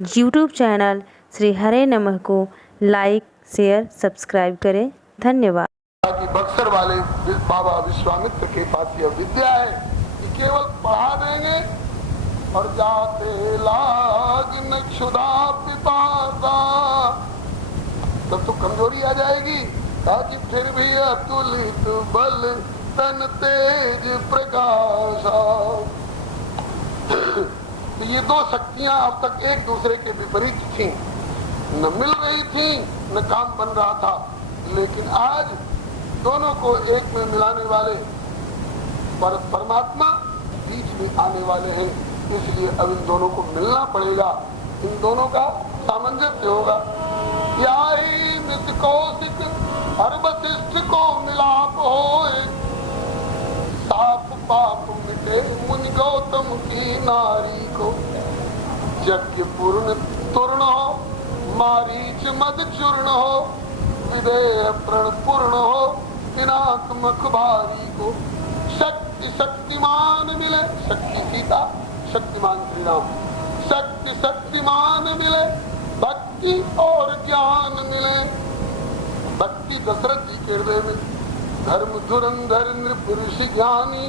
YouTube channel Shri हरे नमः को like, share, subscribe करें। धन्यवाद। कि बक्सर वाले बाबा विश्वामित्र के पास यह विद्या है कि केवल पढ़ा देंगे और जाते लाग न क्षुधा पिपासा, तब तो कमजोरी आ जाएगी। ताकि फिर भी अतुलित बल तन तेज प्रकाशा। ये दो शक्तियां अब तक एक दूसरे के विपरीत थीं, न मिल रही थीं, न काम बन रहा था। लेकिन आज दोनों को एक में मिलाने वाले परमात्मा बीच में आने वाले हैं। इसलिए अब इन दोनों को मिलना पड़ेगा, इन दोनों का सामंजस्य होगा। याई नित कौशिक हर वशिष्ठ को मिलाप होए, साप पाप मिटे मुनि गौतम की नारी को। यज्ञ पूर्ण तुर्ण हो, मारीच मद चूर्ण हो, विदेह प्रण पूर्ण हो, पिनात्मक भारी को। शक्ति शक्तिमान मिले, शक्ति सीता, शक्तिमान श्री राम। शक्ति शक्तिमान मिले, भक्ति और ज्ञान मिले। भक्ति दशरथ जी के हृदय में, धर्म धुरंधर नृप ऋषि ज्ञानी,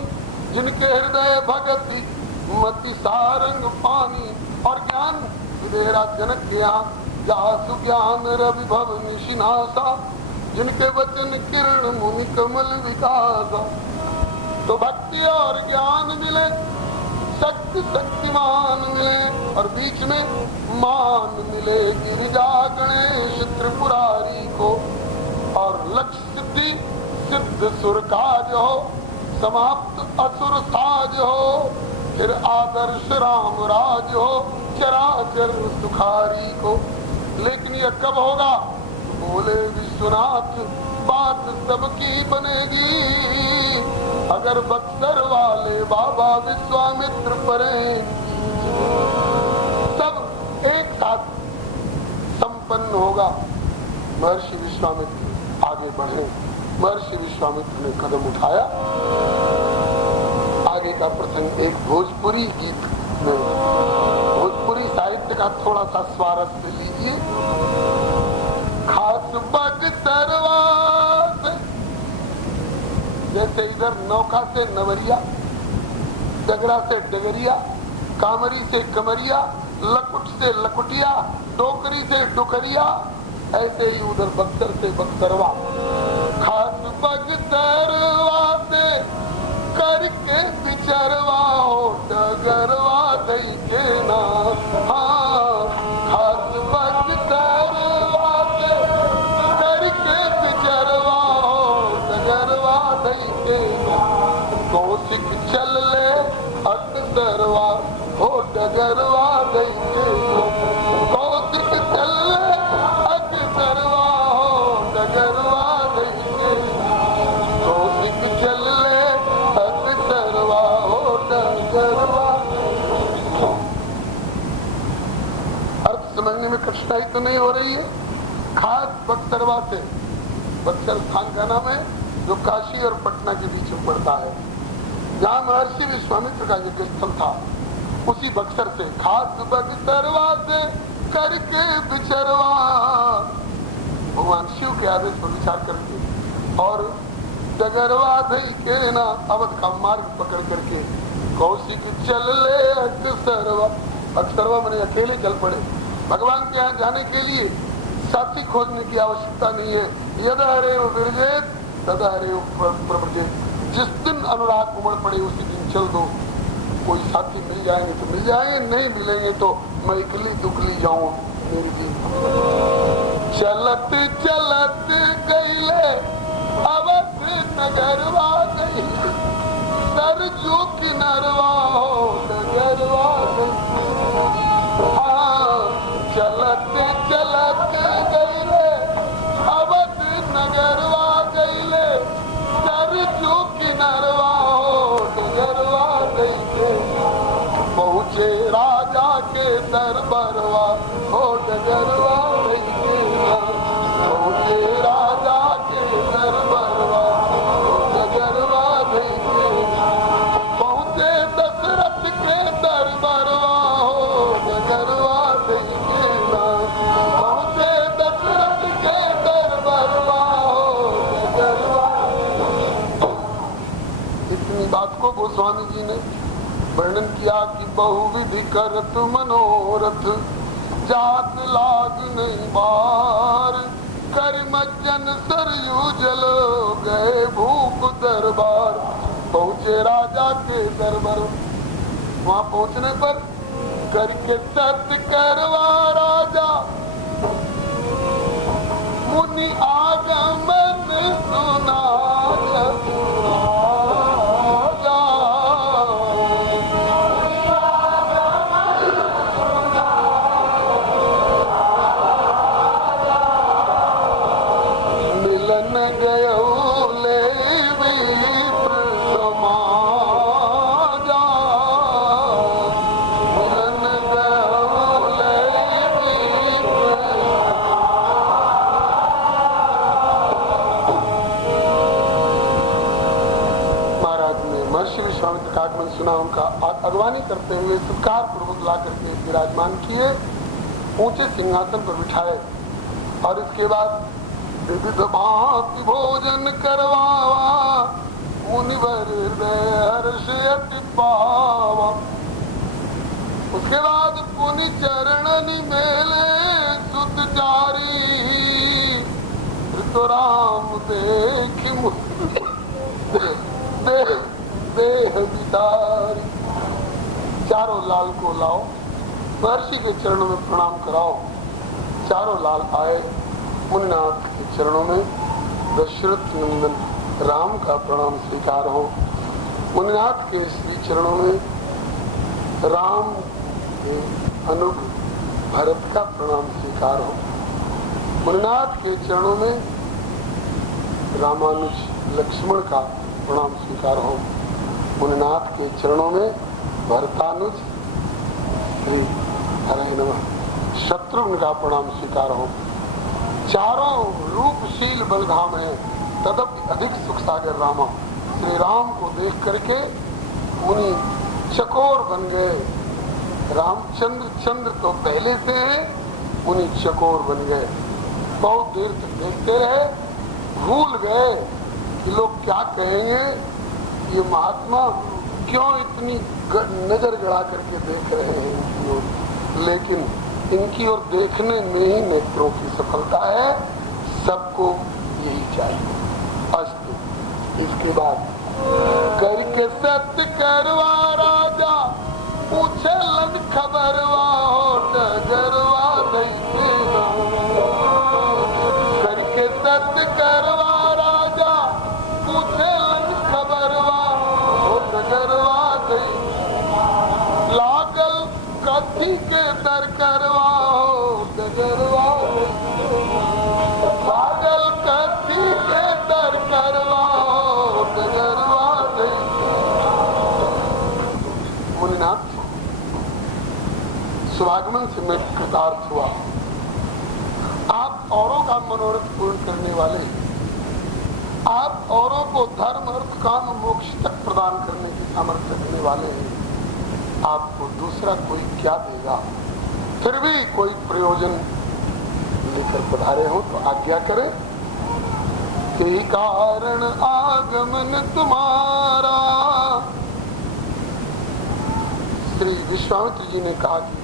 जिनके हृदय भगति मति सारंग पानी। और ज्ञान विदेहरा जनक के यहाँ, जासु ज्ञान रवि भव निशिनासा, जिनके वचन किरण मुनि कमल विकासा। तो भक्ति और ज्ञान मिले, शक्ति शक्तिमान मिले, और बीच में मान मिले गिरिजा गणेश त्रिपुरारी को। और लक्ष्य सिद्धि सिद्ध सुर काज हो, समाप्त असुर साज हो, फिर आदर्श राम राज हो, चराचर सुखारी को। लेकिन यह कब होगा? बोले विश्वनाथ, बात सबकी बनेगी अगर बक्सर वाले बाबा विश्वामित्र पढ़ेंगे। सब एक साथ संपन्न होगा। महर्षि विश्वामित्र आगे बढ़े। महर्षि विश्वामित्र ने कदम उठाया। आगे का प्रसंग एक भोजपुरी गीत में, भोजपुरी साहित्य का थोड़ा सा स्वारस्य लीजिए। खास बक्सरवा से, जैसे इधर नौका से नवरिया, डगरा से डगरिया, कामरी से कमरिया, लकुट से लकुटिया, डोकरी से डुकरिया, ऐसे ही उधर बक्सर से बक्सरवा। खास बक्सरवा से करके बिचरवा हो, डगरवा दई के ना। हाँ, खास बक्सरवा से करके बिचरवा हो, डगरवा दई के ना। कौशिक चल ले अक्सरवा हो, डगरवा दई के ना। कौशिक चल ले अक्सरवा हो, डगरवा दई के ना। कौशिक चल ले अक्सरवा हो, डगरवा। अर्थ समझने में कठिनाई तो नहीं हो रही है। खास बक्सरवा से, बक्सर स्थान का नाम है जो काशी और पटना के बीच में पड़ता है, जहाँ महर्षि विश्वामित्र का यज्ञ स्थल था। उसी बक्सर से खास बक्सरवा से करके बिचरवा, भगवान शिव के आदेश पर विचार करके, और डगरवा धई के ना, अवध का मार्ग पकड़ करके कौशिक चल ले अक्सरवा। अक्सरवा मैंने अकेले चल पड़े। भगवान के यहाँ जाने के लिए साथी खोजने की आवश्यकता नहीं है। यदा हरे विरजेत तदा हरे प्रव्रजेत। जिस दिन अनुराग उमड़ पड़े उसी दिन चल दो। कोई साथी मिल जाएंगे तो मिल जाएंगे, नहीं मिलेंगे तो मैं इकली दुकली जाऊं मेरी दी। चलत चलत गईले अवध नगरवा गई, सरजू किनरवा हो, नगरवा गई। हाँ, चलत चलत गईले अवध नगरवा गईले, सरजू किनरवा हो, नगरवा गई। पहुँचे राजा के दरबारवा हो, डगरवा गई। पहुँचे राजा के दरबारवा हो, डगरवा गई। पहुँचे दशरथ के दरबारवा हो, डगरवा गई। गोस्वामी जी ने वर्णन किया कि बहुविधि करत मनोरथ, जात लाग नहीं बार, कर मज्जन सरयू जल गए भूप दरबार। पहुंचे राजा के दरबार, वहां पहुंचने पर करके सत्य करवा राजा, मुनि आगमन सुना मिलन गयो ले विप्र समाजा, मिलन गयो ले विप्र। महाराज ने महर्षि विश्वामित्र का आगमन सुना, उनका अगवानी करते हुए सत्कार पूर्वक ला करके विराजमान किए, ऊंचे सिंहासन पर बिठाए और इसके बाद विविध भांति भोजन करवावा, मुनिवर हृदय हर्ष अति पावा। उसके बाद पुनि चरणनि मेले सुत जारी, ऋतुराम देखि देह विदारी। चारों लाल को लाओ, महर्षि के चरणों में प्रणाम कराओ। चारों लाल आए, मुनिनाथ के चरणों में दशरथ नंदन राम का प्रणाम स्वीकार हो। मुनिनाथ के श्री चरणों में राम के अनुग भरत का प्रणाम स्वीकार हो। मुनिनाथ के चरणों में रामानुज लक्ष्मण का प्रणाम स्वीकार हो। मुनिनाथ के चरणों में भरतानुज श्री हरे नमः शत्रुघ्न का प्रणाम स्वीकार हो। चारों रूपशील बलधाम है, तदपि अधिक सुख सागर रामा। श्री राम को देख करके मुनि चकोर बन गए। रामचंद्र चंद्र तो पहले से है, मुनि चकोर बन गए। बहुत देर तक देखते रहे, भूल गए कि लोग क्या कहेंगे, ये महात्मा क्यों इतनी नजर गड़ा करके देख रहे हैं इनकी ओर। लेकिन इनकी ओर देखने में ही नेत्रों की सफलता है, सबको यही चाहिए। अस्तु। इसके बाद करके सत्य करवा राजा, पूछे लन खबरवा हो डगरवा नहीं करके सत्य करवा राजा, पूछे लन खबरवा हो डगरवा नहीं लागल कथी के दर करवा हो डगरवा लागल कथी के दर करवा हो डगरवा मुनिनाथ स्वागमन से मैं कृतार्थ हुआ। आप औरों का मनोरथ पूर्ण करने वाले, आप औरों को धर्म अर्थ काम मोक्ष तक प्रदान करने की सामर्थ्य रखने वाले हैं। आपको दूसरा कोई क्या देगा? फिर भी कोई प्रयोजन लेकर पधारे हो तो आज्ञा करें। यही कारण आगमन तुम्हारा। श्री विश्वामित्र जी ने कहा कि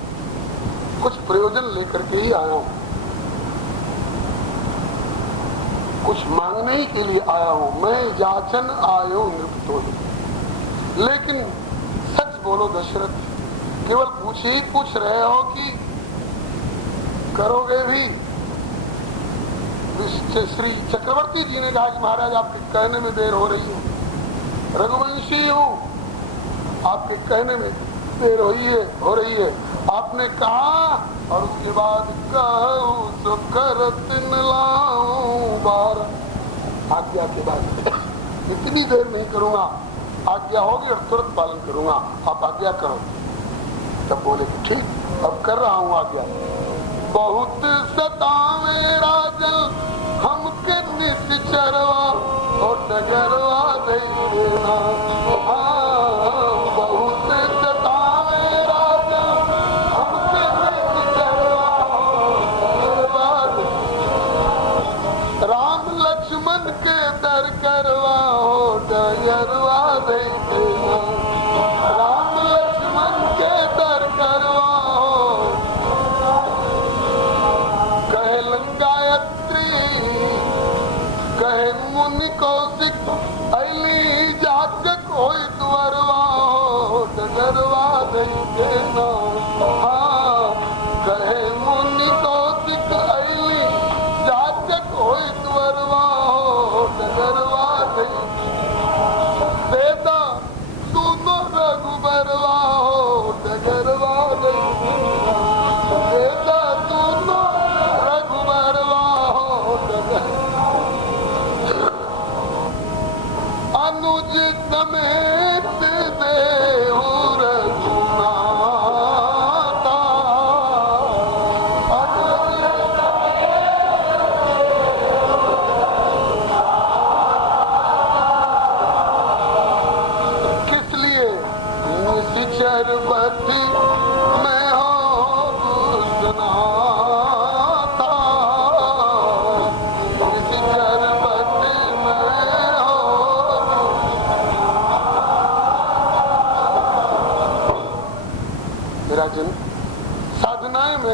कुछ प्रयोजन लेकर के ही आया हूं, कुछ मांगने ही के लिए आया हूं। मैं याचन आयो नृपतो। लेकिन सच बोलो दशरथ, केवल पूछ रहे हो कि करोगे भी? श्री चक्रवर्ती जी ने कहा कि महाराज आपके कहने में देर हो रही है, रघुवंशी हूं, आपके कहने में देर हो रही है। आपने कहा और उसके बाद कहूं सो करत न लाऊं बार। आज्ञा के बाद इतनी देर नहीं करूंगा, आज्ञा होगी और तुरंत पालन करूंगा, आप आज्ञा करो। तब बोले कि ठीक, अब कर रहा हूँ आज्ञा। बहुत सतावे राजन हमके निश्चरवा और डगरवा दे देना। बहुत सतावे राजन हमके निश्चरवा राम लक्ष्मण के दर करवा हो डगरवा दे देना।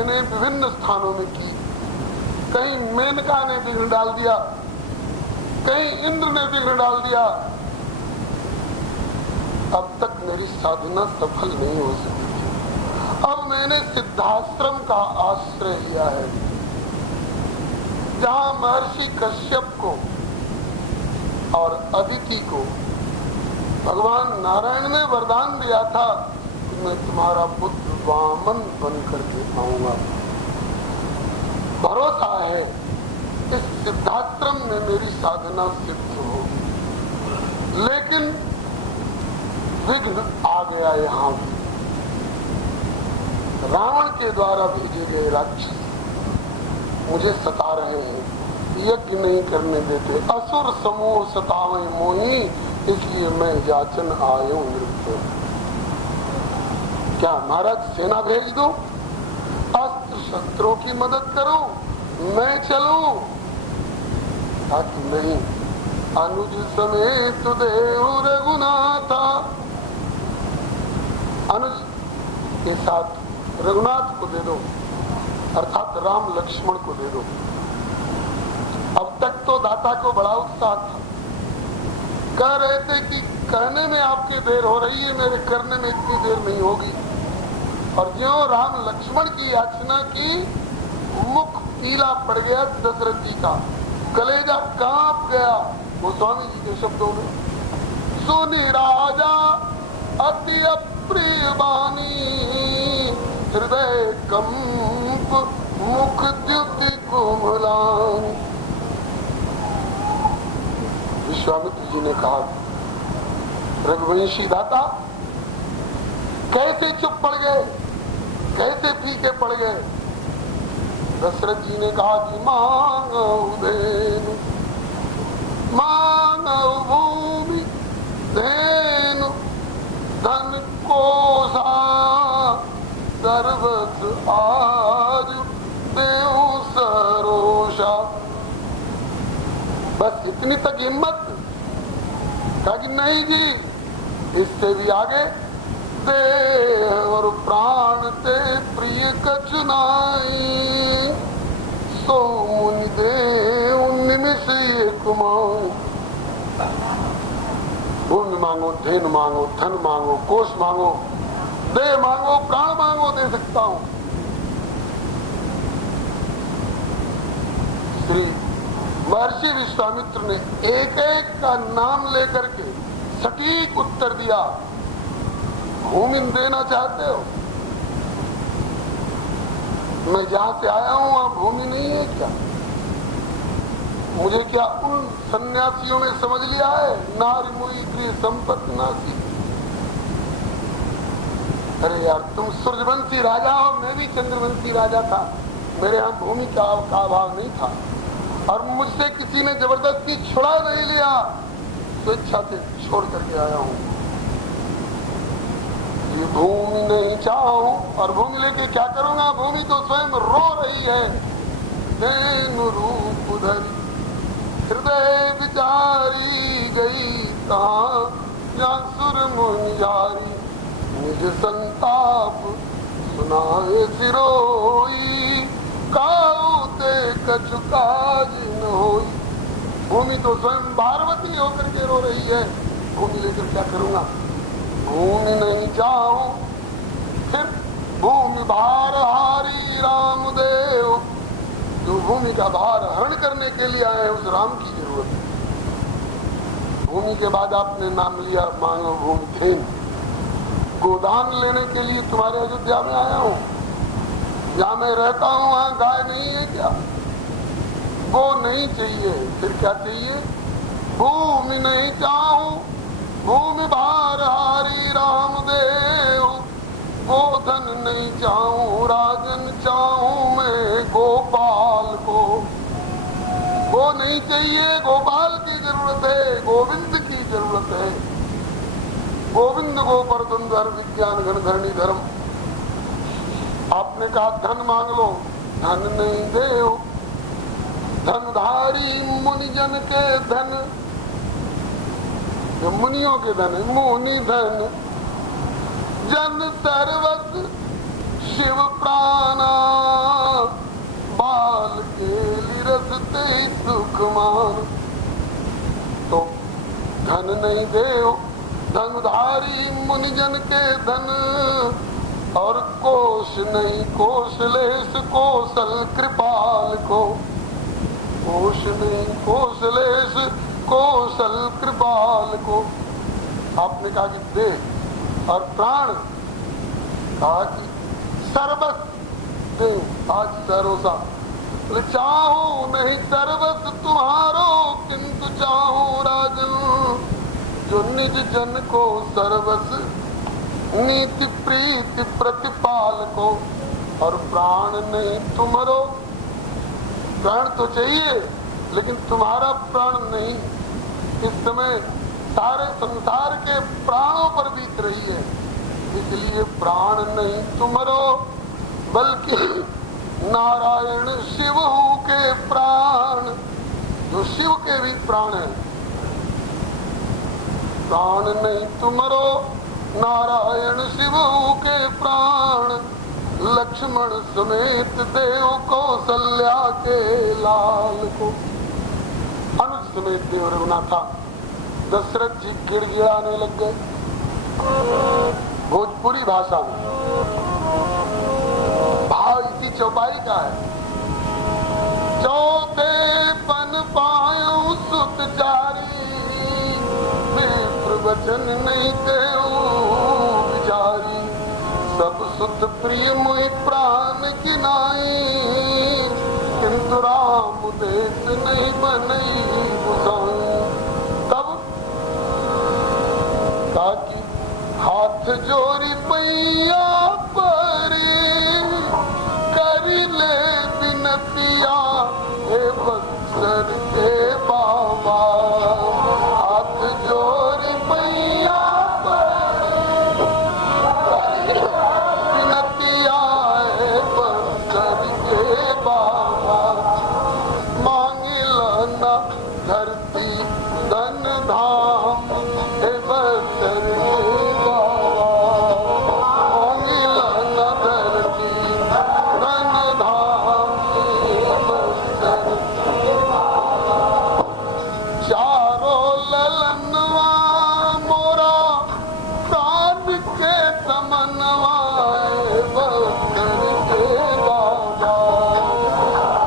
ने विभिन्न स्थानों में की। कहीं मेनका ने विघ्न डाल दिया, कहीं इंद्र ने विघ्न डाल दिया। अब तक मेरी साधना सफल नहीं हो सकी थी। अब मैंने सिद्धाश्रम का आश्रय लिया है, जहां महर्षि कश्यप को और अदिति को भगवान नारायण ने वरदान दिया था कि मैं तुम्हारा पुत्र वामन बन करके आऊंगा। भरोसा है इस सिद्धाश्रम में मेरी साधना सिद्ध होगी, लेकिन विघ्न आ गया। यहाँ रावण के द्वारा भेजे गए राक्षस मुझे सता रहे हैं, यज्ञ नहीं करने देते, असुर समूह सतावे मोही, इसलिए मैं याचन आयो नृत्य। क्या महाराज सेना भेज दो, अस्त्र शस्त्रों की मदद करो, मैं चलूं? ताकि नहीं, अनुज समेत देव रघुनाथा, अनुज के साथ रघुनाथ को दे दो, अर्थात राम लक्ष्मण को दे दो। अब तक तो दाता को बड़ा उत्साह था, कह रहे थे कि कहने में आपकी देर हो रही है, मेरे करने में इतनी देर नहीं होगी। और ज्यों राम लक्ष्मण की याचना की, मुख पीला पड़ गया दशरथ जी का, कलेजा कांप गया गोस्वामी जी के शब्दों में। सुनी राजा अति अप्रिय बानी, हृदय कंप मुख द्युति कुमलानी। विश्वामित्र जी ने कहा, रघुवंशी दाता कैसे चुप पड़ गए, कैसे फीके पड़ गए? दशरथ जी ने कहा कि मांगो धेनु, मांगो भूमि धेनु, धन कोसा सर्वस आज देऊ सरोषा। बस इतनी तक हिम्मत? कहा कि नहीं जी, इससे भी आगे, देह और प्राण ते प्रिय कछु नाई, सो मुनि देव निमिष एक माई। भूमि मांगो, धेन मांगो, धन मांगो, कोष मांगो, देह मांगो, प्राण मांगो, दे सकता हूं। श्री महर्षि विश्वामित्र ने एक एक का नाम लेकर के सटीक उत्तर दिया। भूमि देना चाहते हो? मैं जहां से आया हूं वहां भूमि नहीं है क्या? मुझे क्या उन सन्यासियों ने समझ लिया है, नारी मुई प्रिय संपत्ति नासी? अरे यार, तुम सूर्यवंशी राजा हो, मैं भी चंद्रवंशी राजा था, मेरे यहाँ भूमि का अभाव नहीं था, और मुझसे किसी ने जबरदस्ती छुड़ा नहीं लिया, स्वेच्छा से छोड़ करके आया हूँ। ये भूमि नहीं चाहूं, और भूमि लेके क्या करूंगा? भूमि तो स्वयं रो रही है। धेनु रूप धरी हृदय विचारी गई, कहाँ जहाँ सुर मुनि जारी, निज संताप सुनाए सिरोई, काऊ ते कछु काज न होई। भूमि तो स्वयं भारवती होकर के रो रही है, भूमि लेकर क्या करूंगा? भूमि नहीं चाहूं। फिर भूमि भार हारी रामदेव, जो भूमि का भार हरण करने के लिए आए, उस राम की जरूरत है। भूमि के बाद आपने नाम लिया, मांगो भूमि धेन। गोदान लेने के लिए तुम्हारे अयोध्या में आया हूँ। जहाँ मैं रहता हूँ वहाँ गाय नहीं है क्या? वो नहीं चाहिए, फिर क्या चाहिए? भूमि नहीं चाहूं, भूमि भार हारी रामदेव, गोधन नहीं चाहूं, राजन चाहूं मैं गोपाल को। वो नहीं चाहिए, गोपाल की जरूरत है, गोविंद की जरूरत है। गोविंद गोपर सुंदर विज्ञान गण धरणी धर्म। आपने कहा धन मांग लो, धन नहीं देव। धनधारी मुनिजन के धन, जो मुनियों के धन है, मुनि धन। जन सर्वस शिव प्राणा बाल के रसते सुख मान। तो धन नहीं देव धनुधारी मुनिजन के धन, और कोश नहीं कोशलेश कौशल कृपाल को। कोश नहीं कोशलेश कौशल कृपाल को। आपने कहा कि देह और प्राण, कहा कि सर्वस्व दे आज सरोसा। चाहो नहीं सर्वस्व तुम्हारो, किंतु चाहो राजन जो निज जन को सर्वस्व नीति प्रीति प्रतिपाल को। और प्राण नहीं तुम्हारो, प्राण तो चाहिए लेकिन तुम्हारा प्राण नहीं। इस समय सारे संसार के प्राणों पर बीत रही है, इसलिए प्राण नहीं तुम्हारो, बल्कि नारायण शिव के प्राण, जो शिव के भी प्राण है। प्राण नहीं तुम्हारो नारायण शिव के प्राण, लक्ष्मण समेत देव कौशल्या के लाल को। अनुज समेत देव रघुनाथा दशरथ जी गिड़गिड़ाने लग गए भोजपुरी भाषा में। भाव इसी चौपाई का है। चौथे पन पायो सुत चारी, वचन नहीं देऊ विचारी। सब सुत प्रिय मोहि प्राण की नाई, किंतु राम देत नहीं बनई गुसाई। तब ताकि हाथ जोड़ी पैया परी, करी ले बिनतिया हे बक्सर के बाबा। हाथ जोड़ी पैया बिनतिया हे बक्सर के बाबा। मांगिल न धरती धन धाम हे बक्सर के बाबा। मांगिल न धरती धन धाम हे बक्सर के बाबा। चारों ललनवा मोरा प्राण के समनवा हे बक्सर के बाबा।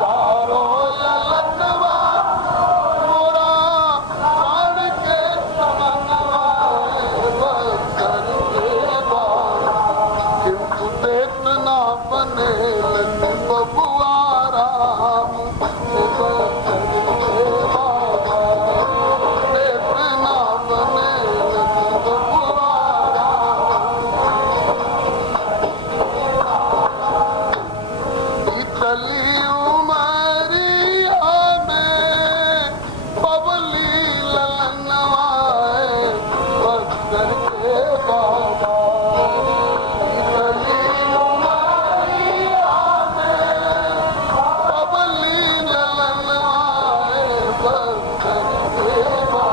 चारों ललनवा मोरा प्राण के समनवा हे बक्सर के बाबा। किंतु देत ना बने लगी बबुआ राम हे बक्सर के बाबा। देत ना बने लगी बबुआ राम। इतली उमरिया में बबली ललनवा हे बक्सर के बाबा। इतली उमरिया में बबली ललनवा हे बक्सर के बाबा।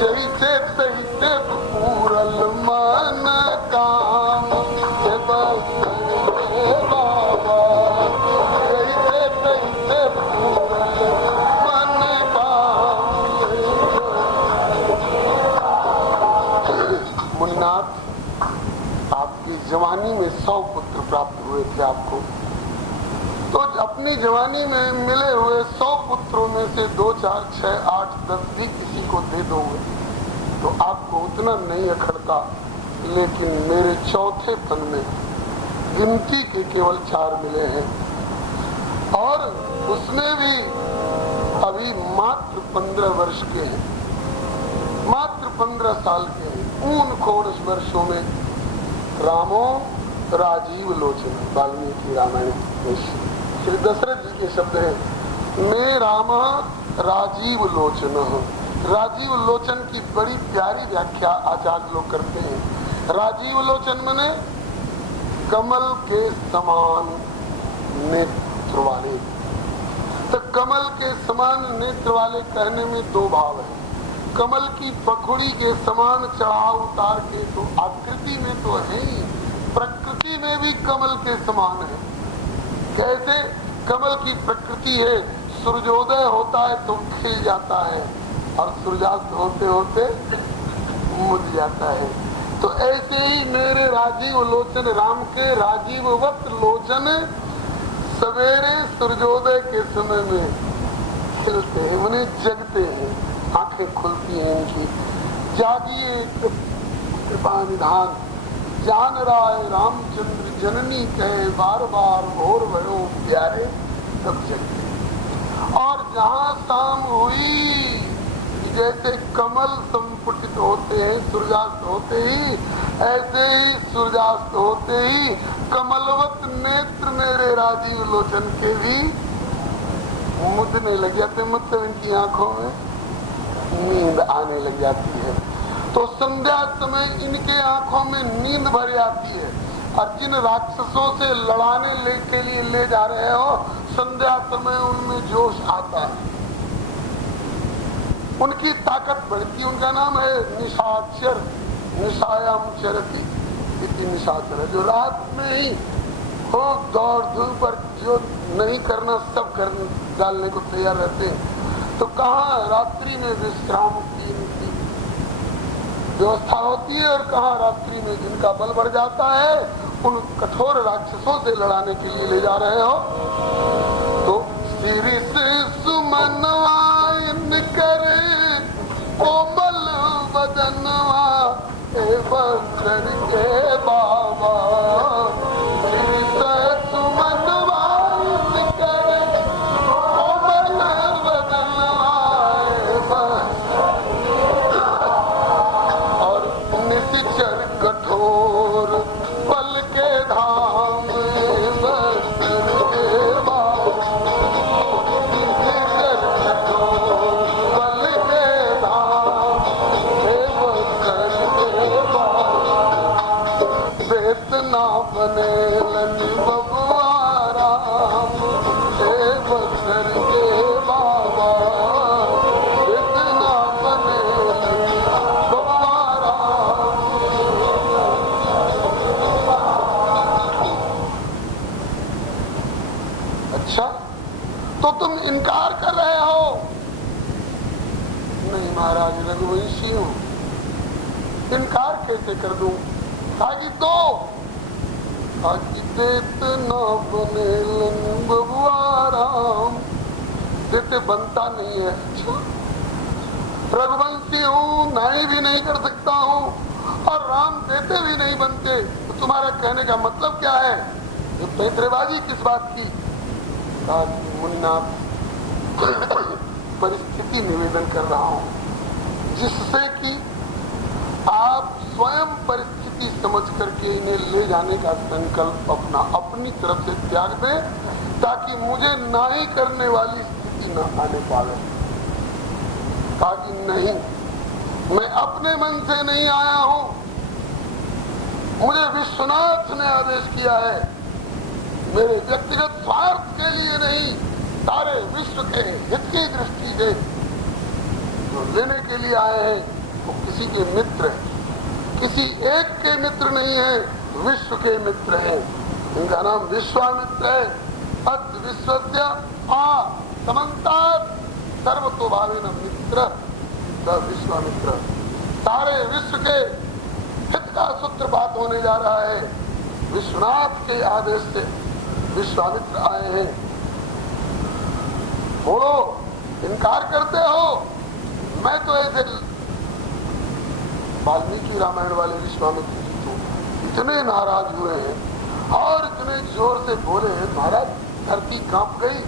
जैसे तैसे पूरल मन काम हे बक्सर के बाबा। जैसे तैसे पूरल मन काम मुन्नाथ, आपकी जवानी में 100 पुत्र प्राप्त हुए थे आपको, तो अपनी जवानी में मिले हुए 100 पुत्रों में से 2, 4, 6, 8, 10 भी किसी को दे दोगे तो आपको उतना नहीं अखड़ता। लेकिन मेरे चौथे पन में गिनती के केवल 4 मिले हैं, और उसमें भी अभी मात्र 15 वर्ष के हैं, मात्र 15 साल के हैं। 49 वर्षों में रामो राजीव लोचन, वाल्मीकि रामायण में श्री दशरथ जी के शब्द है, मैं राम राजीव लोचन हूँ। राजीव लोचन की बड़ी प्यारी व्याख्या आचार्य लोग करते हैं। राजीव लोचन मने कमल के समान नेत्र वाले। तो कमल के समान नेत्र वाले कहने में 2 भाव है। कमल की पखुड़ी के समान चढ़ाव उतार के तो आकृति में तो है ही, प्रकृति प्रकृति में भी कमल के समान है। कैसे? कमल की प्रकृति है, सूर्योदय होता है तो खिल जाता है और सूर्यास्त होते होते मुझ जाता है। तो ऐसे ही मेरे राजीव लोचन, राम के राजीववत लोचन सवेरे सूर्योदय के समय में खिलते हैं, उन्हें जगते हैं, आंखें खुलती हैं इनकी। जागिए कृपा निधान, जान राय रामचंद्र जननी कहे, बार बार भोर भयो प्यारे, तब जगते। और जहाँ शाम हुई, जैसे कमल संपुटित होते हैं सूर्यास्त होते ही, ऐसे ही सूर्यास्त होते ही कमलवत नेत्र मेरे राजीव लोचन के भी मुदने लग जाते, मतलब इनकी आंखों में नींद आने लग जाती है। तो संध्या समय इनके आंखों में नींद भर जाती है। और जिन राक्षसों से लड़ाने के लिए ले जा रहे हो, संध्या समय उनमें जोश आता है, उनकी ताकत बढ़ती। उनका नाम है निशाचर, निशायाम चरती इति निशाचर, जो रात में ही हो दौड़ धूप पर जो नहीं करना सब कर डालने को तैयार रहते हैं। तो कहाँ रात्रि में विश्राम की व्यवस्था होती है और कहाँ रात्रि में जिनका बल बढ़ जाता है, उन कठोर राक्षसों से लड़ाने के लिए ले जा रहे हो। तो सिर से सुमनवाइन करे कोमल बदनवा, ए बंदर के बाबा, सिर से सुमनवाइन करे कोमल बदनवा, ए बंदर, और निश्चर कठोर पल के धाम, बंदर के बाबा, निश्चर कठोर पल के धाम, बंदर के बाबा, बेतना बने लनी बबुआ राम, बंदर के बाबा, बेतना बने लनी बबुआ राम। अच्छा, तो तुम इनकार कर रहे हो? नहीं महाराज, रघुवंशी हूं, इनकार कैसे कर दूं? ताकि दो, ताकि देत न बने लन बबुआ राम, देते बनता नहीं है। अच्छा, रघुवंशी हूं, नहीं भी नहीं कर सकता हूं और राम देते भी नहीं बनते, तो तुम्हारा कहने का मतलब क्या है? ये पैतरेबाजी किस बात की? मुन्नाथ परिस्थिति निवेदन कर रहा हूं, जिससे कि आप स्वयं परिस्थिति समझ करके इन्हें ले जाने का संकल्प अपनी तरफ से त्याग दें, ताकि मुझे नाई करने वाली स्थिति न आने पावे। ताकि नहीं, मैं अपने मन से नहीं आया हूं, मुझे विश्वनाथ ने आदेश किया है, मेरे व्यक्तिगत स्वार्थ के लिए नहीं, सारे विश्व के हित की दृष्टि से जो लेने के लिए आए हैं वो किसी के मित्र हैं, किसी एक के मित्र नहीं है, विश्व के मित्र हैं। इनका नाम विश्वामित्र है। अत विश्वस्य समन्तात सर्वतोभावेन मित्र विश्वामित्र, सारे विश्व के हित का सूत्रपात होने जा रहा है। विश्वनाथ के आदेश से विश्वामित्र आए हैं। बोलो, इनकार करते हो? मैं तो ऐसे वाल्मीकि रामायण वाले विश्वामित्र जी तो इतने नाराज हुए हैं और इतने जोर से बोले हैं, महाराज धरती कांप गई,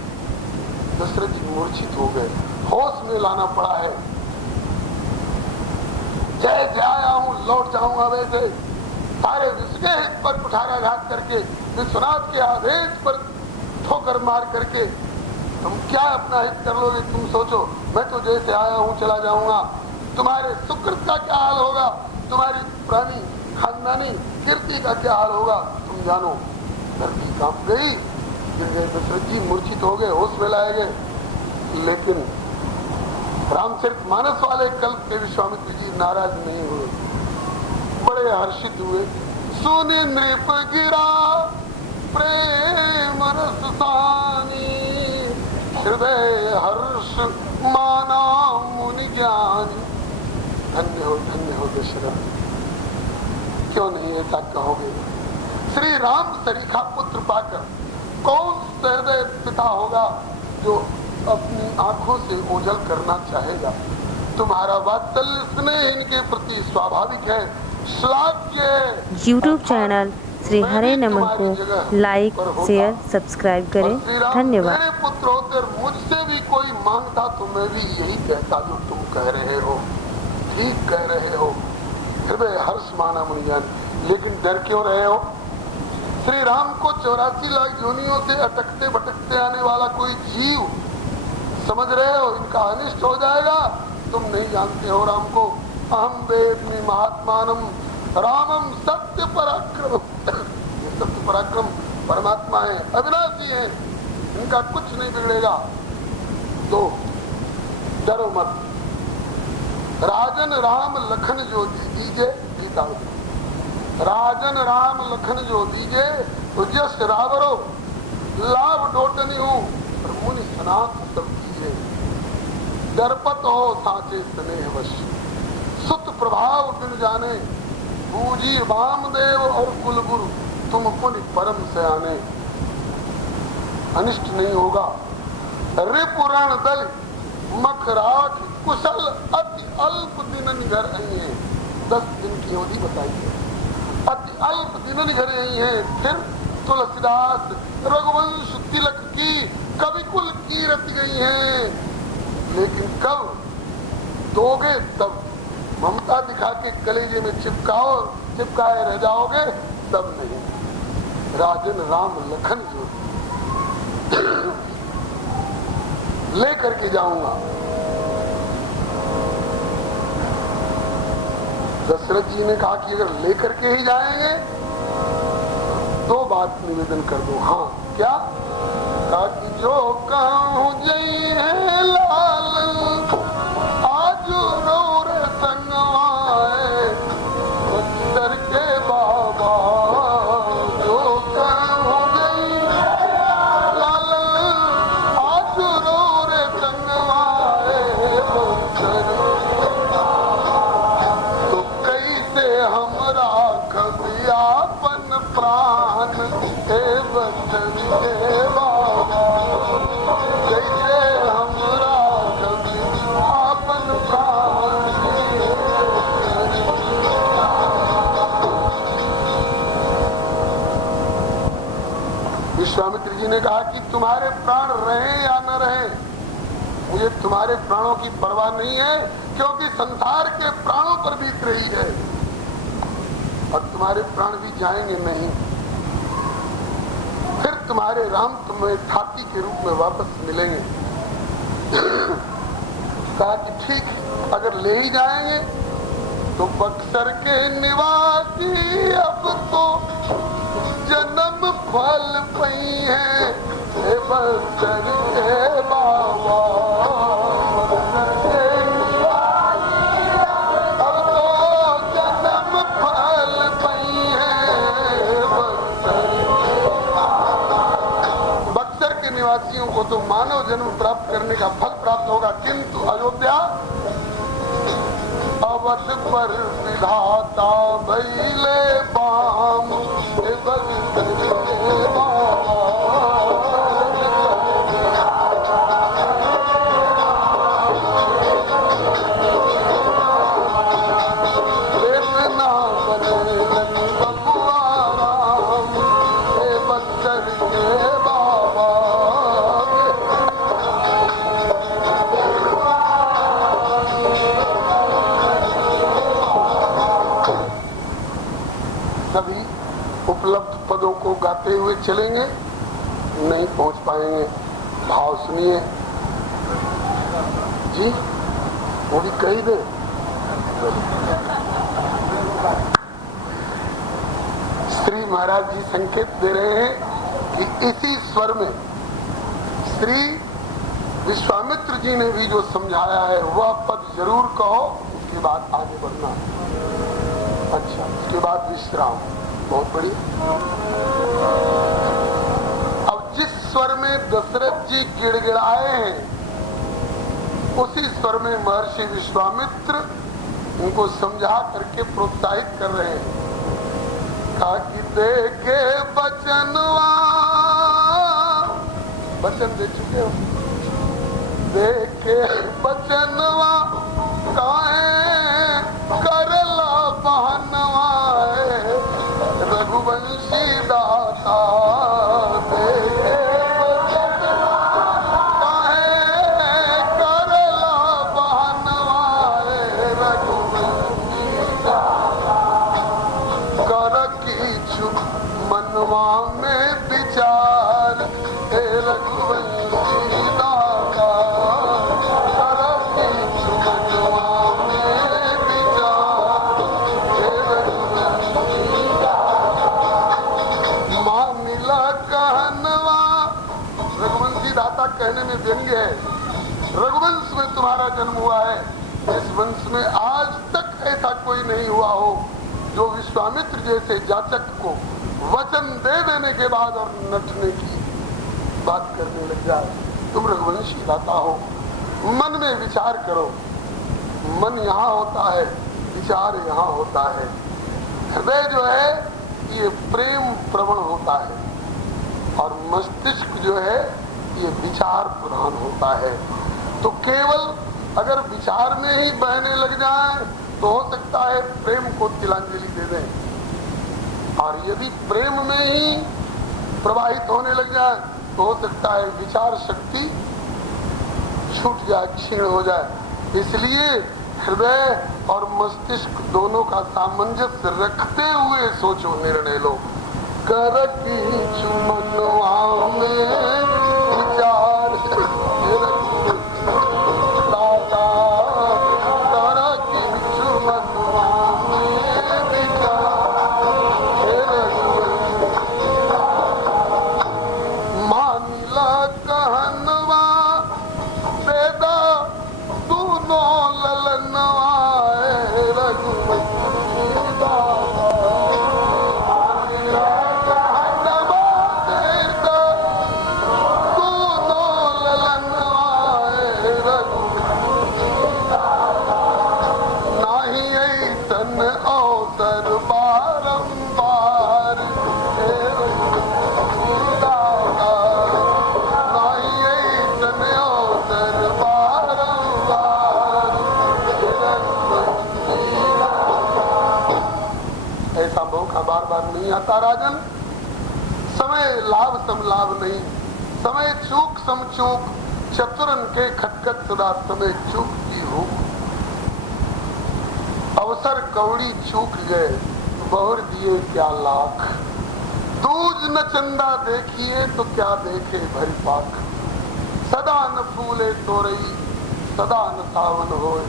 दशरथ जी मूर्छित हो गए, होश में लाना पड़ा है। जैसे आया हूं लौट जाऊंगा वैसे, सारे विश्व के हित पर कुठाराघात करके, विश्वनाथ के आदेश पर ठोकर मार करके तुम क्या अपना हित कर लोगे? तुम सोचो, मैं तो जैसे आया हूं चला जाऊंगा, तुम्हारे सुकृत का क्या हाल होगा, तुम्हारी पुरानी खानदानी कीर्ति का क्या हाल होगा, तुम जानो। धरती कांप गई, दशरथ जी मूर्छित हो गए, होश में लाए गए। लेकिन रामचरितमानस वाले कल्प के विश्वामित्र जी नाराज नहीं हुए, बड़े हर्षित हुए। सुनि नृप गिरा प्रेम रस सानी, हृदय हर्ष माना मुनि ज्ञानी। धन्य हो दशरथ। क्यों नहीं ऐसा कहोगे? श्री राम सरीखा पुत्र पाकर कौन सहृदय पिता होगा जो अपनी आंखों से ओझल करना चाहेगा? तुम्हारा वात्सल्य स्नेह इनके प्रति स्वाभाविक है, श्लाघ्य है। YouTube चैनल श्री हरे नमः को लाइक, शेयर, सब्सक्राइब करें। धन्यवाद। मेरे पुत्र होते मुझसे भी कोई मांगता तो मैं भी यही कहता जो तुम कह रहे हो, ठीक कह रहे हो, हृदय हर्ष माना मुनियान। लेकिन डर क्यों रहे हो? श्री राम को 84 लाख योनियों से अटकते भटकते आने वाला कोई जीव समझ रहे हो? इनका अनिष्ट हो जाएगा। तुम नहीं जानते हो राम को। अहम वेद्मि महात्मानम रामम सत्य पराक्रम। ये सत्य पराक्रम परमात्मा है, अविनाशी है, इनका कुछ नहीं बिगड़ेगा। तो डरो मत। राजन राम लखन जो दीजिए, गीता राजन राम लखन जो दीजिए, तो जस रावरो लाभ डोटनी हूँ, मुनि सनात सब कीजिए। दरपत हो साचे स्नेह वश्य, सुत प्रभाव बिन जाने, बूझी वामदेव और कुलगुरु, तुम पुनि परम से आने। अनिष्ट नहीं होगा। रिपुराण दल मखराख कुशल अति अल्प दिन निघर आई है। 10 दिन की अवधि बताई है। अति अल्प दिन निघर आई है। फिर तुलसीदास रघुवंश तिलक की कविकुल कीरत गई है। लेकिन कब दोगे? तब ममता दिखा के कलेजे में चिपकाए रह जाओगे, तब नहीं। राजन राम लखन जो लेकर के जाऊंगा। दशरथ जी ने कहा कि अगर लेकर के ही जाएंगे, 2 बात निवेदन कर दो। हाँ, क्या? कहा कि जो कहूं जय है लाल, आज रौर संगवाए बख्तर के बाबा। जो कहूं जय लाल, आज रौर संगवाए बख्तर। तो कैसे हमरा कभी आपन प्राण हे बख्तर के बाबा, कैसे हमरा कभी आपन प्राण। विश्वामित्र जी ने कहा कि तुम्हारे प्राण रहे या न रहे, मुझे तुम्हारे प्राणों की परवाह नहीं है, क्योंकि संसार के प्राणों पर बीत रही है और तुम्हारे प्राण भी जाएंगे नहीं। फिर तुम्हारे राम तुम्हें थाती के रूप में वापस मिलेंगे। कहा कि ठीक, अगर ले ही जाएंगे तो बक्सर के निवासी अब तो जन्म फल पई है हे बक्सर के बाबा। बक्सर के निवासी अब तो जन्म फल पई है बक्सर के निवासियों को तो मानव जन्म प्राप्त करने का फल प्राप्त होगा, किंतु अयोध्या अवध पर विधाता भइले बाम हे बक्सर के बाबा। कृष्णा बनेलन बबुआ राम हे बक्सर के बाबा। सभी उपलब्ध पदों को गाते हुए चलेंगे, नहीं पहुंच पाएंगे। भाव सुनिए जी, वो भी कही दे। श्री महाराज जी संकेत दे रहे हैं कि इसी स्वर में श्री विश्वामित्र जी ने भी जो समझाया है वह पद जरूर कहो, उसके बाद आगे बढ़ना। अच्छा, उसके बाद विश्राम। बहुत बढ़िया। अब जिस स्वर में दशरथ जी गिड़गिड़ाए हैं उसी स्वर में महर्षि विश्वामित्र उनको समझा करके प्रोत्साहित कर रहे हैं। कहा कि देखे बचनवा, वचन दे चुके हो, देखे बचनवा काहे करला बहनवा, रघुवंशी दाता देखे बचनवा काहे करला बहनवा, रघुवंशी दाता कर कीछु मनवा में विचार, हे रघुवंशी दाता कर कीछु मनवा में विचार, हे रघुवंशी दाता मानिला कहनवा। रघुवंशी दाता कहने में व्यंग्य है। रघुवंश में तुम्हारा जन्म हुआ है, इस वंश में आज तक ऐसा कोई नहीं हुआ हो जो विश्वामित्र जैसे जाचक को वचन दे देने के बाद और नटने की बात करने लग जाए। तुम रघुवंशी दाता हो, मन में विचार करो। मन यहाँ होता है, विचार यहाँ होता है। हृदय जो है ये प्रेम प्रवण होता है और मस्तिष्क जो है ये विचार प्रधान होता है। तो केवल अगर विचार में ही बहने लग जाए तो हो सकता है प्रेम को तिलांजलि दे दें, और यदि प्रेम में ही प्रवाहित होने लग जाए तो हो सकता है विचार शक्ति छूट जाए, क्षीण हो जाए। इसलिए हृदय और मस्तिष्क दोनों का सामंजस्य रखते हुए सोचो, निर्णय लो। कर कीछु मनवा में विचार, दाता कर कीछु मनवा में विचार, मानिला कहनवा वेदा दूनो ललनवा, रघुवंशी दाता मानिला कहनवा वेदा दूनो ललनवा, रघुवंशी दाता नाही ऐसन अवसर बारंबार, हे रघुवंशी दाता नाही ऐसन अवसर बारंबार, हे रघुवंशी दाता। ऐसा मौका बार बार नहीं आता राजन। समय लाभ समलाभ नहीं, समय चूक समचूक, चतुरन के खटखट सदा समय चूक की हो। अवसर कौड़ी चूक गए, बहुर दिए क्या लाख, दूज न चंदा देखिए तो क्या देखे भरी पाख। सदा न फूले तोरई, सदा न सावन होए,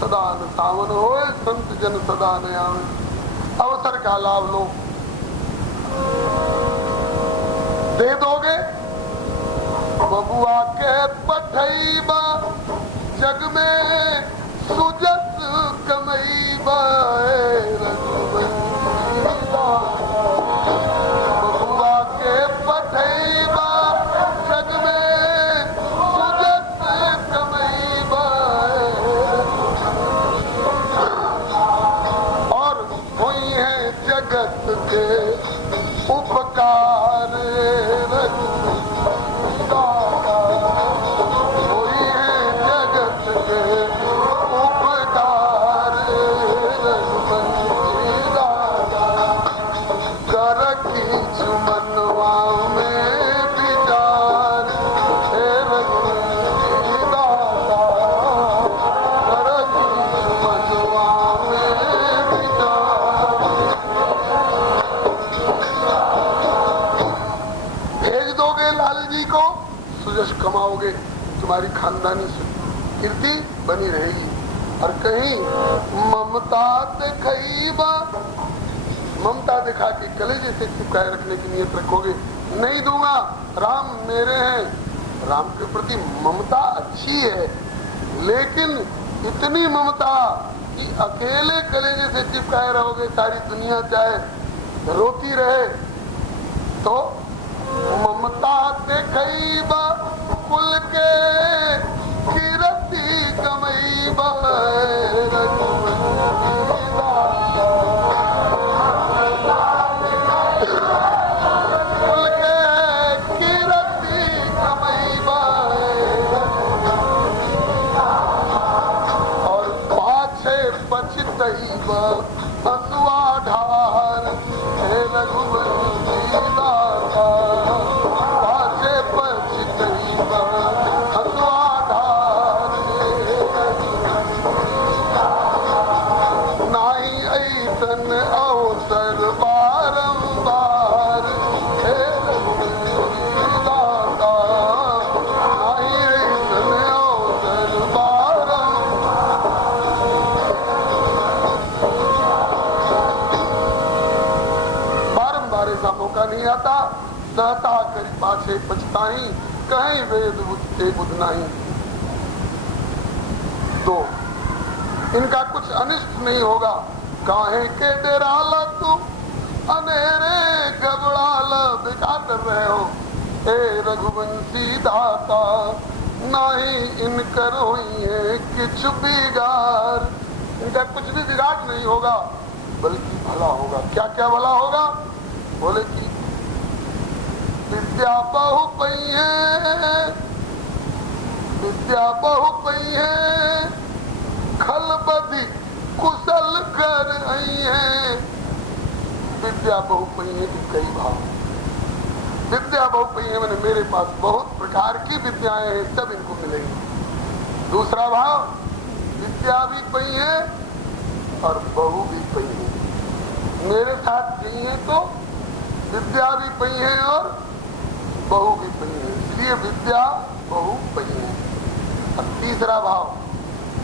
सदा न सावन होए, संत जन सदा न आवे। अवसर का लाभ लो, दे दोगे बबुआ के पठैबा, जग में सुजस कमैबा, रघुवंशी दाता बबुआ के पठैबा, जग में सुजस कमैबा, और कोई है जगत के उपकार, रघुवंशी दाता कोई है जगत के उपकार, रघुवंशी दाता कर कीछु मनवा में विचार, हे रघुवंशी दाता कर कीछु मनवा में विचार। भेज दोगे लाल जी को, सुजस कमाओगे, तुम्हारी खानदानी कीर्ति बनी रहेगी। और कहीं ममता दिखाईबा, ममता दिखा के कलेजे से चिपकाए रखने की नियत रखोगे, नहीं दूंगा, राम मेरे हैं। राम के प्रति ममता अच्छी है, लेकिन इतनी ममता कि अकेले कलेजे से चिपकाए रहोगे, सारी दुनिया चाहे रोती रहे तो ममता देखैबा कुल के कीरति कमैबा कुल के कीरति कमैबा और पाछे पछतैबा हसुआ ढार हे रघुवंशी दाता पाछे पछतैबा हसुआ ढार नाई ऐसन अवसर बारंबार हे रघुवंशी दाता नाई ऐसन अवसर बारंबार ऐसा मौका नहीं आता। सहता कर पाछे पछताई कहीं वेद बुझते बुध नहीं। तो इनका कुछ अनिष्ट नहीं होगा। काहे के डेराला तू अनेरे घबराला बिगाड़ रहे हो हे रघुवंशी दाता नहीं इन करो ये किछ बिगाड़। इनका कुछ भी बिगाड़ नहीं होगा बल्कि भला होगा। क्या क्या भला होगा? बोले कि विद्या बहु पई है, विद्या बहु पई है, खल बदी कुशल कर आई है। विद्या बहु पई है कई भाव। विद्या बहु पई है मैंने मेरे पास बहुत प्रकार की विद्याएं हैं, सब इनको मिलेंगी। दूसरा भाव विद्या भी पई है और बहु भी पई है। मेरे साथ गई है तो विद्या भी पई है और बहु भी पई है, इसलिए विद्या बहु पई है। अब तीसरा भाव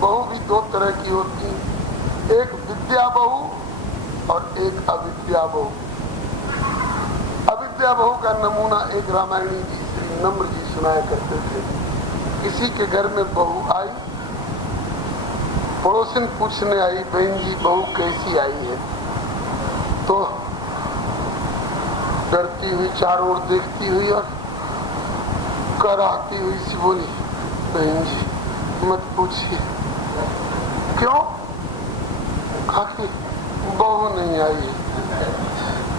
बहु भी दो तरह की होती है, एक विद्या बहु और एक अविद्या बहु। अविद्या बहु का नमूना एक रामायणी जी श्री नम्र जी सुनाया करते थे। किसी के घर में बहू आई, पड़ोसन पूछने आई बहन जी बहू कैसी आई है, तो डरती हुई चारों ओर देखती हुई और कराती हुई सी बोली बहन जी मत पूछिए। क्यों? खाकी बहू नहीं आई है,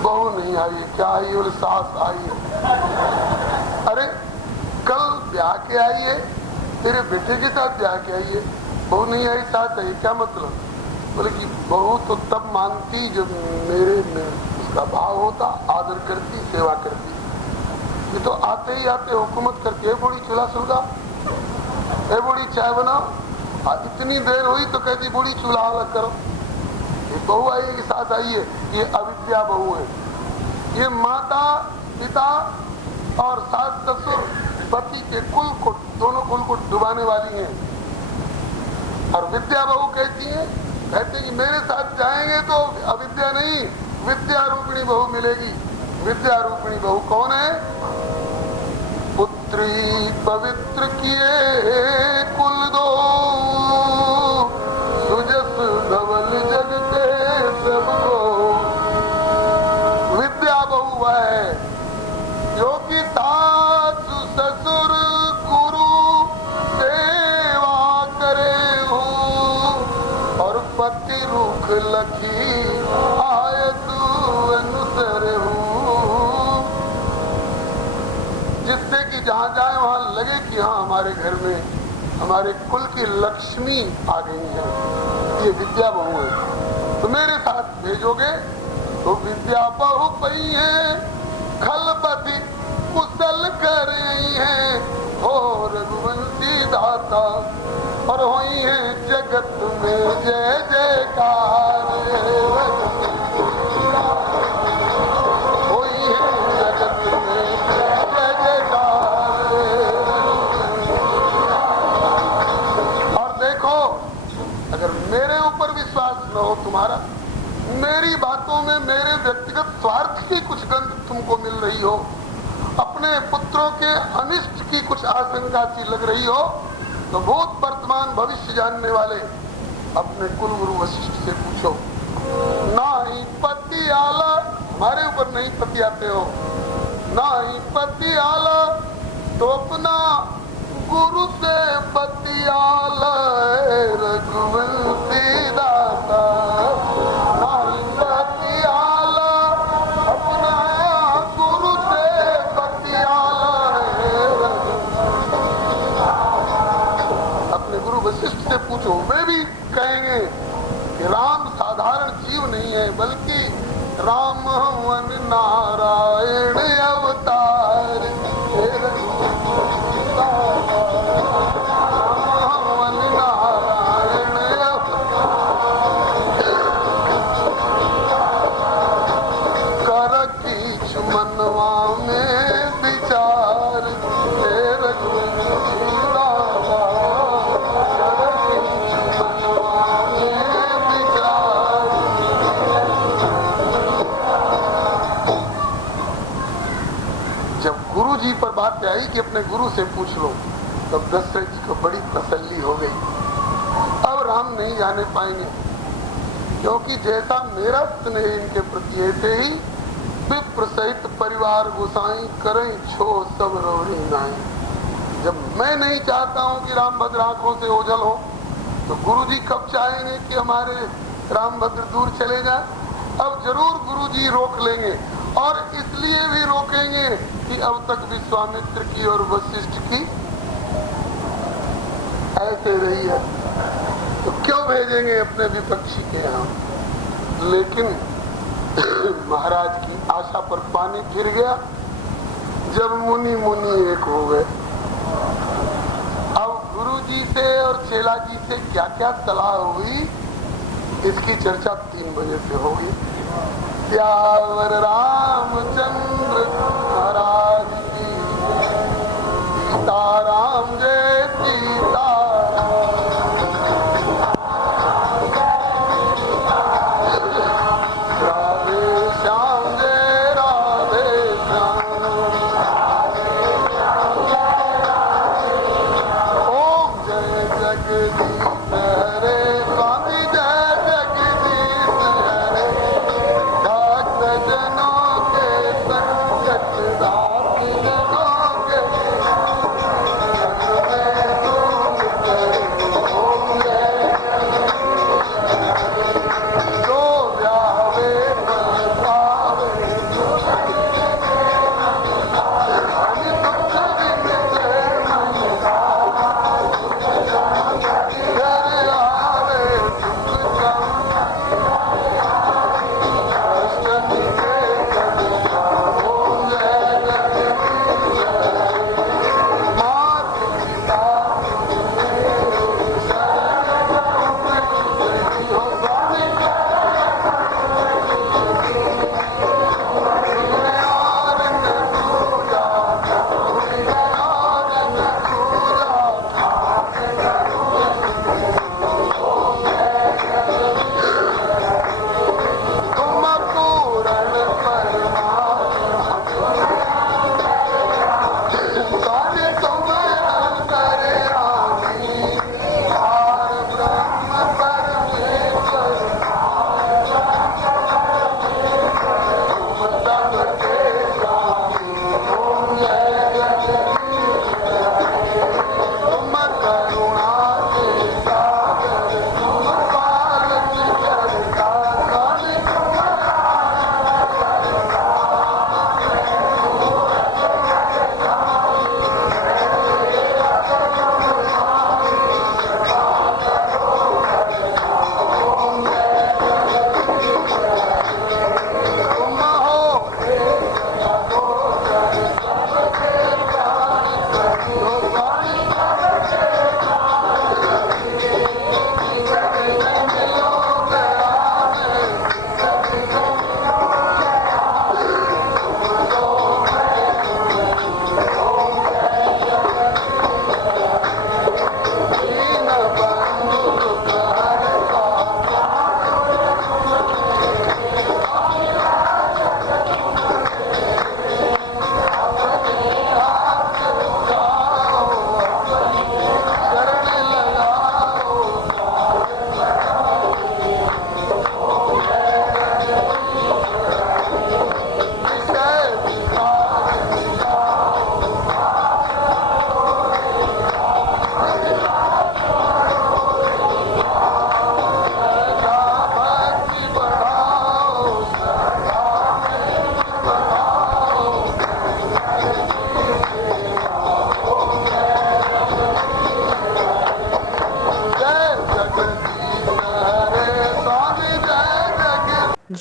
बहू नहीं आई है। क्या आई? और सास आई है। अरे कल ब्याह के आई है, तेरे बेटे के साथ ब्याह के आई है, बहू नहीं आई साथ आई, क्या मतलब? बोले कि बहू तो तब मानती जब मेरे में उसका भाव होता, आदर करती, सेवा करती। ये तो आते ही आते हुकूमत करके बूढ़ी चूल्हा सुलगा, ए बूढ़ी चाय बनाओ। इतनी देर हुई तो कहती बूढ़ी चूल्हा अलग करो। ये बहू आई के साथ आई है, ये अविद्या बहू है। ये माता पिता और सास ससुर पति के कुल को, दोनों कुल को डुबाने वाली हैं। और विद्या बहू कहती है, कहते कि मेरे साथ जाएंगे तो अविद्या नहीं विद्या रूपिणी बहू मिलेगी। विद्या रूपिणी बहू कौन है? पुत्री पवित्र किए कुल दो, सुजस धवल जग के सबको। विद्या बहू है जो कि सास ससुर गुरु सेवा करे हूँ और पति रुख लखी आयतु अनुसर हूँ, जिससे कि जहाँ जाए वहाँ लगे कि हाँ हमारे घर में हमारे कुल की लक्ष्मी आ गई है। ये विद्या बहू है। तो मेरे साथ भेजोगे तो विद्या बहू पई है, खलबदी कुशल कर रही है हो रघुवंशी दाता और हुई है जगत में जय जयकार। हुई है जगत में जय जयकार। और देखो अगर मेरे ऊपर विश्वास न हो तुम्हारा, मेरी बातों में मेरे व्यक्तिगत स्वार्थ की कुछ गंध तुमको मिल रही हो, अपने पुत्रों के अनिष्ट की कुछ आशंका सी लग रही हो, तो भूत वर्तमान भविष्य जानने वाले अपने कुल गुरु वशिष्ठ से पूछो। ना ही पति आला हमारे ऊपर नहीं पतियाते हो, ना ही पतियाला तो अपना गुरु से पतियाला रघुवंशी दाता, ना ही पतियाला अपना गुरु से पतियाला। अपने गुरु वशिष्ठ से पूछो, वे भी कहेंगे कि राम साधारण जीव नहीं है, बल्कि राम हवन नारायण अवतार। हवन नारायण कर कीच मनवा में विचार, गुरु जी पर बात आई कि अपने गुरु से पूछ लो, तब दशरथ जी को बड़ी तसल्ली हो गई। अब राम नहीं जाने पाएंगे, क्योंकि जैसा मेरा स्नेह इनके प्रति ऐसे ही विप्र सहित परिवार गोसाई करें छो सब रोही नाई। जब मैं नहीं चाहता हूँ कि राम भद्र आंखों से ओझल हो, तो गुरु जी कब चाहेंगे कि हमारे राम भद्र दूर चले जाए? अब जरूर गुरु जी रोक लेंगे, और इसलिए भी रोकेंगे कि अब तक विश्वामित्र की और वशिष्ठ की ऐसे रही है, तो क्यों भेजेंगे अपने विपक्षी के यहाँ? लेकिन महाराज की आशा पर पानी फिर गया जब मुनि मुनि एक हो गए। अब गुरु जी से और चेला जी से क्या क्या सलाह हुई, इसकी चर्चा 3 बजे से होगी। सियावर रामचंद्र महाराज की, सीताराम जय सीताराम, राधे श्याम जय राधे श्याम, ओम जय जगदीश हरे स्वामी जय जगदीश हरे, जनों के संकट दाते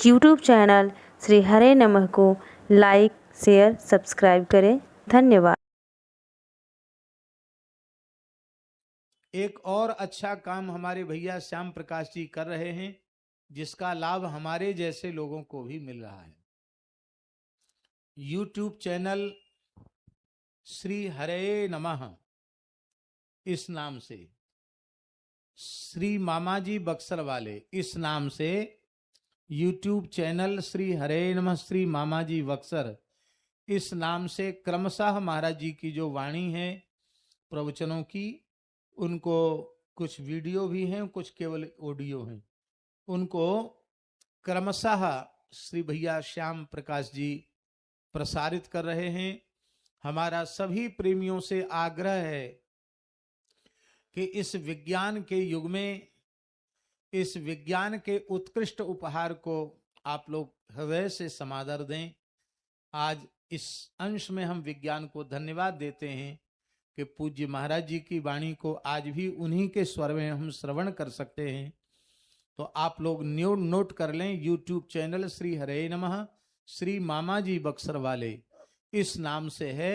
यूट्यूब चैनल श्री हरे नमः को लाइक, शेयर, सब्सक्राइब करें। धन्यवाद। एक और अच्छा काम हमारे भैया श्याम प्रकाश जी कर रहे हैं, जिसका लाभ हमारे जैसे लोगों को भी मिल रहा है। यूट्यूब चैनल श्री हरे नमः इस नाम से, श्री मामा जी बक्सर वाले इस नाम से यूट्यूब चैनल श्री हरे नमः श्री मामा जी बक्सर इस नाम से क्रमशः महाराज जी की जो वाणी है प्रवचनों की, उनको कुछ वीडियो भी हैं, कुछ केवल ऑडियो हैं, उनको क्रमशः श्री भैया श्याम प्रकाश जी प्रसारित कर रहे हैं। हमारा सभी प्रेमियों से आग्रह है कि इस विज्ञान के युग में इस विज्ञान के उत्कृष्ट उपहार को आप लोग हृदय से समादर दें। आज इस अंश में हम विज्ञान को धन्यवाद देते हैं कि पूज्य महाराज जी की वाणी को आज भी उन्हीं के स्वर में हम श्रवण कर सकते हैं। तो आप लोग नोट कर लें, यूट्यूब चैनल श्री हरे नमः श्री मामा जी बक्सर वाले इस नाम से है।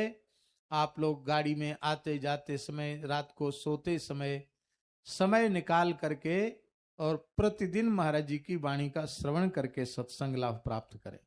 आप लोग गाड़ी में आते जाते समय, रात को सोते समय निकाल करके और प्रतिदिन महाराज जी की वाणी का श्रवण करके सत्संग लाभ प्राप्त करें।